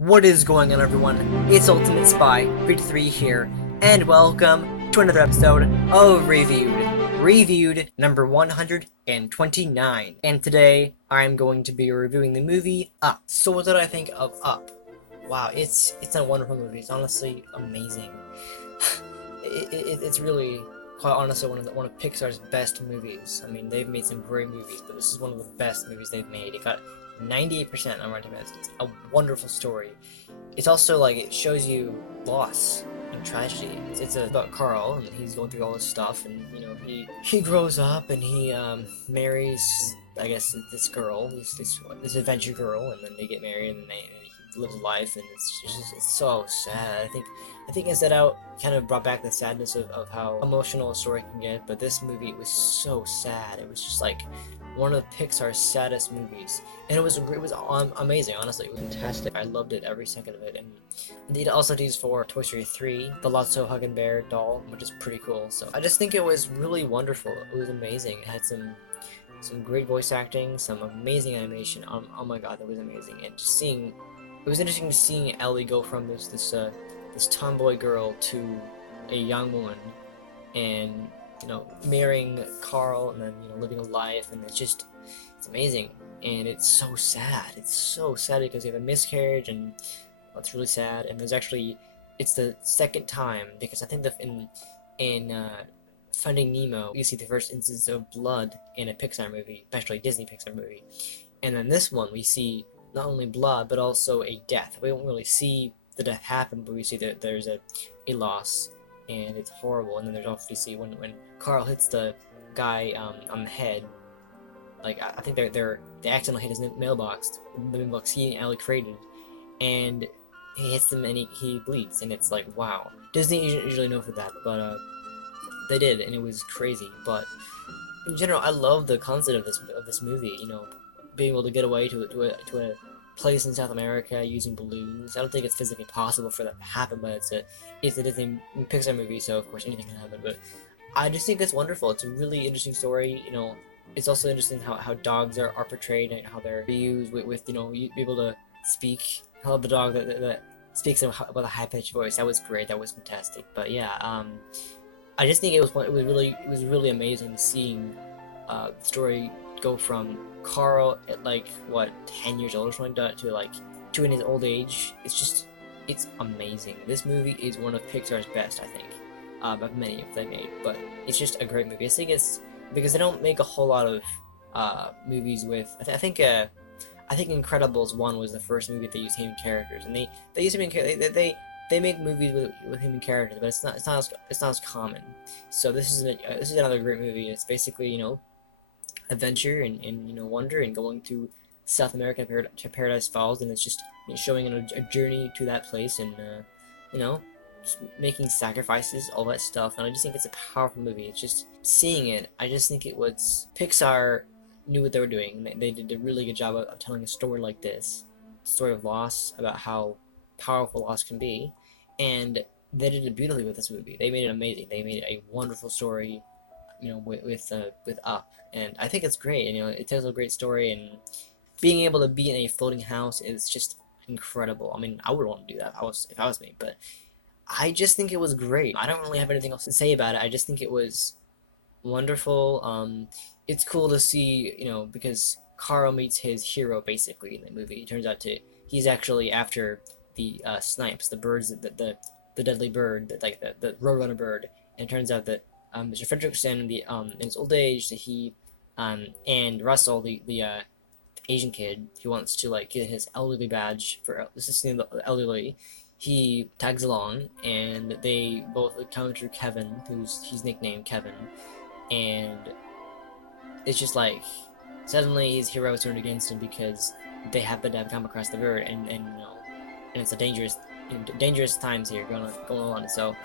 What is going on, everyone? It's Ultimate Spy 53 here, and welcome to another episode of Reviewed number 129. And today, I'm going to be reviewing the movie Up. So what did I think of Up? Wow, it's a wonderful movie. It's honestly amazing. It's really, quite honestly, one of Pixar's best movies. I mean, they've made some great movies, but this is one of the best movies they've made. It got 98% on Rotten Tomatoes. It's a wonderful story. It's also like it shows you loss and tragedy. It's about Carl, and he's going through all this stuff, and he grows up and he marries, I guess, this girl, this adventure girl, and then they get married and he lives life, and it's so sad. I think Inside Out kind of brought back the sadness of how emotional a story can get, but this movie was so sad. It was just like one of Pixar's saddest movies, and it was amazing. Honestly, it was fantastic. I loved it, every second of it. And it also used for Toy Story 3, the Lotso Hug and Bear doll, which is pretty cool. So I just think it was really wonderful. It was amazing. It had some great voice acting, some amazing animation. Oh my god, that was amazing. And just seeing, it was interesting seeing Ellie go from this tomboy girl to a young woman, and marrying Carl, and then living a life, and it's amazing. And it's so sad. It's so sad because they have a miscarriage, and it's really sad. And it's the second time, because I think in Finding Nemo, you see the first instance of blood in a Pixar movie, especially a Disney Pixar movie. And then this one, we see not only blood, but also a death. We don't really see the death happen, but we see that there's a loss, and it's horrible. And then there's obviously when Carl hits the guy on the head, like I think they accidentally hit his mailbox, the mailbox he and Ellie created, and he hits them and he bleeds, and it's like, wow. Disney isn't usually known for that, but they did, and it was crazy. But in general, I love the concept of this movie. Being able to get away to a place in South America using balloons. I don't think it's physically possible for that to happen, but it's a Disney Pixar movie, so of course anything can happen. But I just think it's wonderful. It's a really interesting story. It's also interesting how dogs are portrayed and how they're used with you be able to speak. I love the dog that speaks with a high-pitched voice. That was great. That was fantastic. But yeah, I just think it was really amazing seeing the story go from Carl at like 10 years old or something to in his old age. It's amazing. This movie is one of Pixar's best, I think, of many if they made. But it's just a great movie. I think it's because they don't make a whole lot of movies with. I think Incredibles 1 was the first movie they used human characters, and they use human characters. They make movies with human characters, but it's not as common. So this is another great movie. It's basically adventure and wonder, and going to South America to Paradise Falls, and it's just showing a journey to that place, and just making sacrifices, all that stuff. And I just think it's a powerful movie. It's just seeing it. I just think it was Pixar knew what they were doing. They did a really good job of telling a story like this, story of loss, about how powerful loss can be, and they did it beautifully with this movie. They made it amazing. They made it a wonderful story, with Up, and I think it's great. It tells a great story, and being able to be in a floating house is just incredible. I mean, I would want to do that if I was me, but I just think it was great. I don't really have anything else to say about it. I just think it was wonderful. It's cool to see, because Carl meets his hero basically in the movie. It turns out he's actually after the snipes, the birds, the deadly bird, the roadrunner bird. And it turns out that Mr. Fredrickson, in his old age, that he and Russell, the Asian kid, he wants to get his elderly badge for assisting the elderly. He tags along, and they both encounter Kevin, he's nicknamed Kevin, and it's just like suddenly his heroes turned against him because they happen to have come across the bird, and it's a dangerous times here going on. So,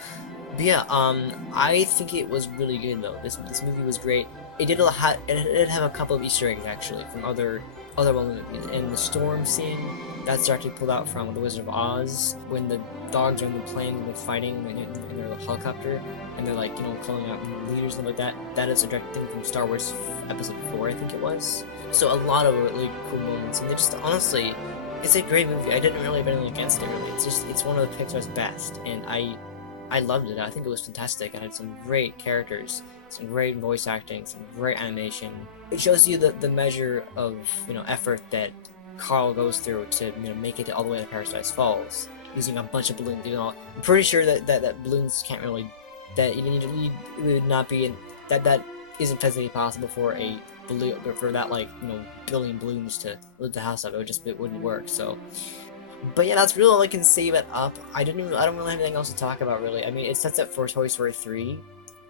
but yeah, I think it was really good though. This movie was great. It did have a couple of Easter eggs actually from other well-known movies. And the storm scene, that's actually pulled out from The Wizard of Oz, when the dogs are in the plane and they're fighting in their helicopter, and they're calling out leaders and like that. That is a direct thing from Star Wars Episode 4, I think it was. So a lot of really cool moments, and they just honestly, it's a great movie. I didn't really have anything against it, really. It's one of the Pixar's best, and I loved it. I think it was fantastic. It had some great characters, some great voice acting, some great animation. It shows you the measure of, effort that Carl goes through to, make it all the way to Paradise Falls, using a bunch of balloons. I'm pretty sure that balloons can't really, that it would not be, that isn't physically possible for a balloon, for that, billion balloons to lift the house up. It wouldn't work, so. But yeah, that's really all I can say about Up. I don't really have anything else to talk about, really. I mean, it sets up for Toy Story 3,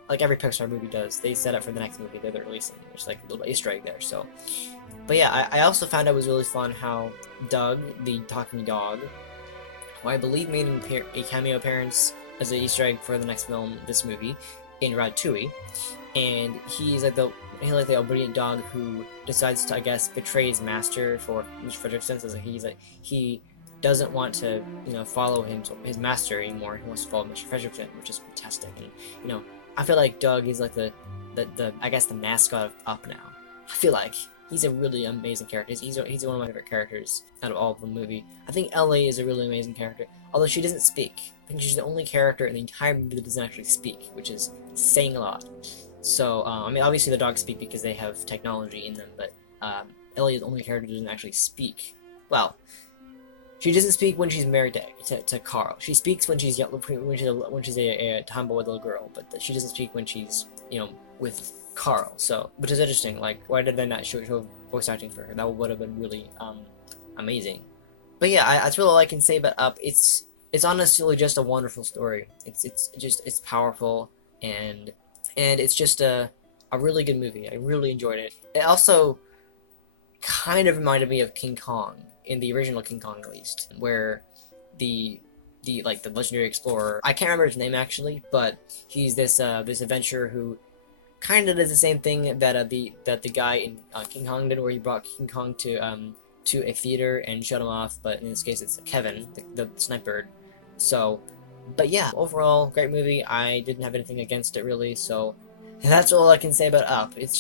like every Pixar movie does. They set up for the next movie they're releasing, which is like a little Easter egg there, so. But yeah, I also found it was really fun how Doug, the talking dog, who I believe made a cameo appearance as an Easter egg for the next film, this movie, in Ratatouille, and he's like the obedient dog who decides to, I guess, betray his master for Mr. Fredricksen. So he doesn't want to, follow his master anymore. He wants to follow Mr. Fredricksen, which is fantastic. And I feel like Doug is like the I guess the mascot of Up now. I feel like he's a really amazing character. He's one of my favorite characters out of all of the movie. I think Ellie is a really amazing character, although she doesn't speak. I think she's the only character in the entire movie that doesn't actually speak, which is saying a lot. So, I mean, obviously the dogs speak because they have technology in them, but Ellie is the only character who doesn't actually speak. Well, she doesn't speak when she's married to Carl. She speaks when she's young, when she's a tomboy little girl, but she doesn't speak when she's, with Carl. So, which is interesting. Like, why did they not show voice acting for her? That would have been really amazing. But yeah, that's really all I can say about Up. It's honestly just a wonderful story. It's powerful, and it's just a really good movie. I really enjoyed it. It also kind of reminded me of King Kong, in the original King Kong at least, where the legendary explorer, I can't remember his name actually, but he's this adventurer who kind of does the same thing that the guy in King Kong did, where he brought King Kong to a theater and shut him off, but in this case it's Kevin, the snipe bird. So, but yeah, overall, great movie. I didn't have anything against it really, so that's all I can say about Up. It's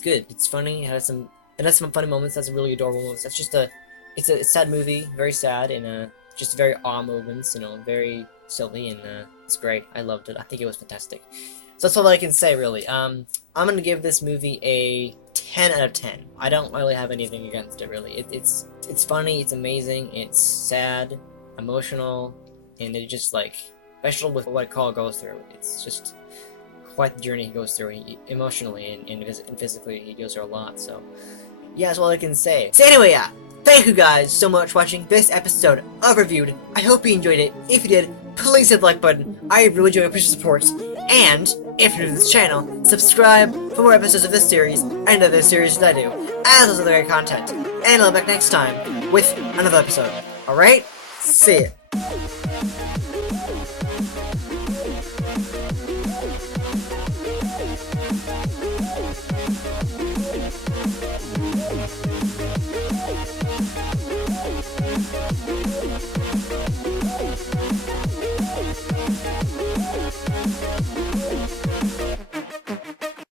good. It's funny. It has some funny moments. Has some really adorable moments. It's a sad movie, very sad, and just very awe moments. Very silly, and it's great. I loved it. I think it was fantastic. So that's all I can say really. I'm gonna give this movie a 10 out of 10. I don't really have anything against it really. It's funny. It's amazing. It's sad, emotional, and it just especially with what Carl goes through. It's just quite the journey he goes through, emotionally and physically. He goes through a lot. So yeah, that's all I can say. So anyway, yeah, thank you guys so much for watching this episode of Reviewed. I hope you enjoyed it. If you did, please hit the like button. I really enjoy your support. And if you're new to this channel, subscribe for more episodes of this series and other series that I do, as well as other great content. And I'll be back next time with another episode. Alright? See ya.